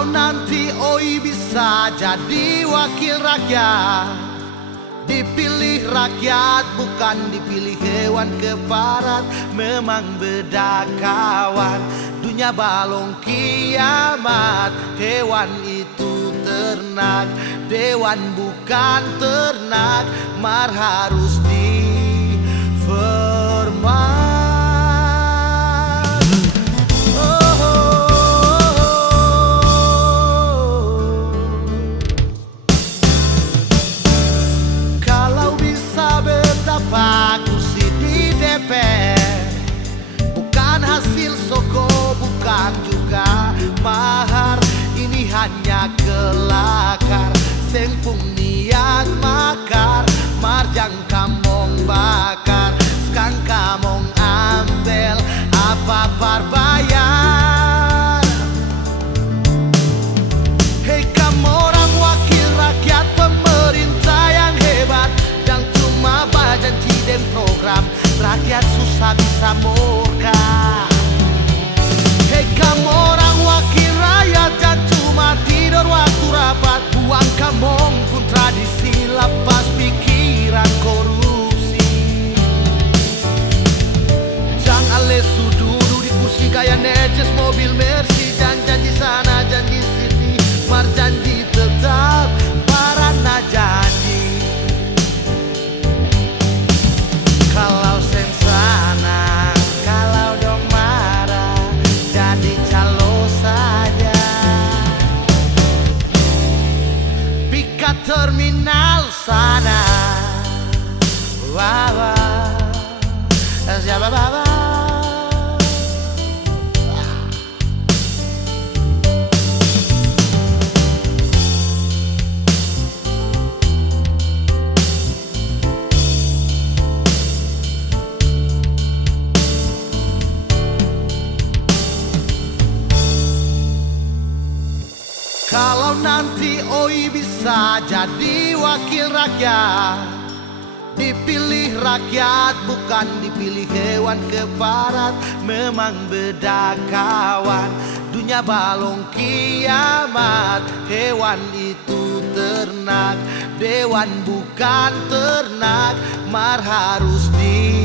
Kalau nanti Oi bisa jadi wakil rakyat, dipilih rakyat bukan dipilih hewan keparat. Memang beda kawan, dunia balong kiamat. Hewan itu ternak, dewan bukan ternak. Mar harus dihormat. Kursi di DPR bukan hasil soko, bukan juga mahar. Ini hanya kelakar, sempung niat makar. Marjang kamong bakar, sekang kamong ambil, apa par bayar. Hei kamu orang wakil rakyat, pemerintah yang hebat, yang cuma janji dan program, rakyat susah bisa murka. Hei kamu orang wakil rakyat, jangan cuma tidur waktu rapat. Buang kamong pun tradisi, lepas pikiran korupsi. Jangan lesu duduk di kursi gaya neces mobil Mercy. Jangan janji sana janji sini, mar janji tetap parana janji. Kalau sensana, kalau dong marah, jadi calo saja. Pikat terminal sana, wah wah, siapa baba. Kalau nanti Oi bisa jadi wakil rakyat, dipilih rakyat bukan dipilih hewan keparat. Memang beda kawan, dunia balong kiamat. Hewan itu ternak, dewan bukan ternak. Mar harus di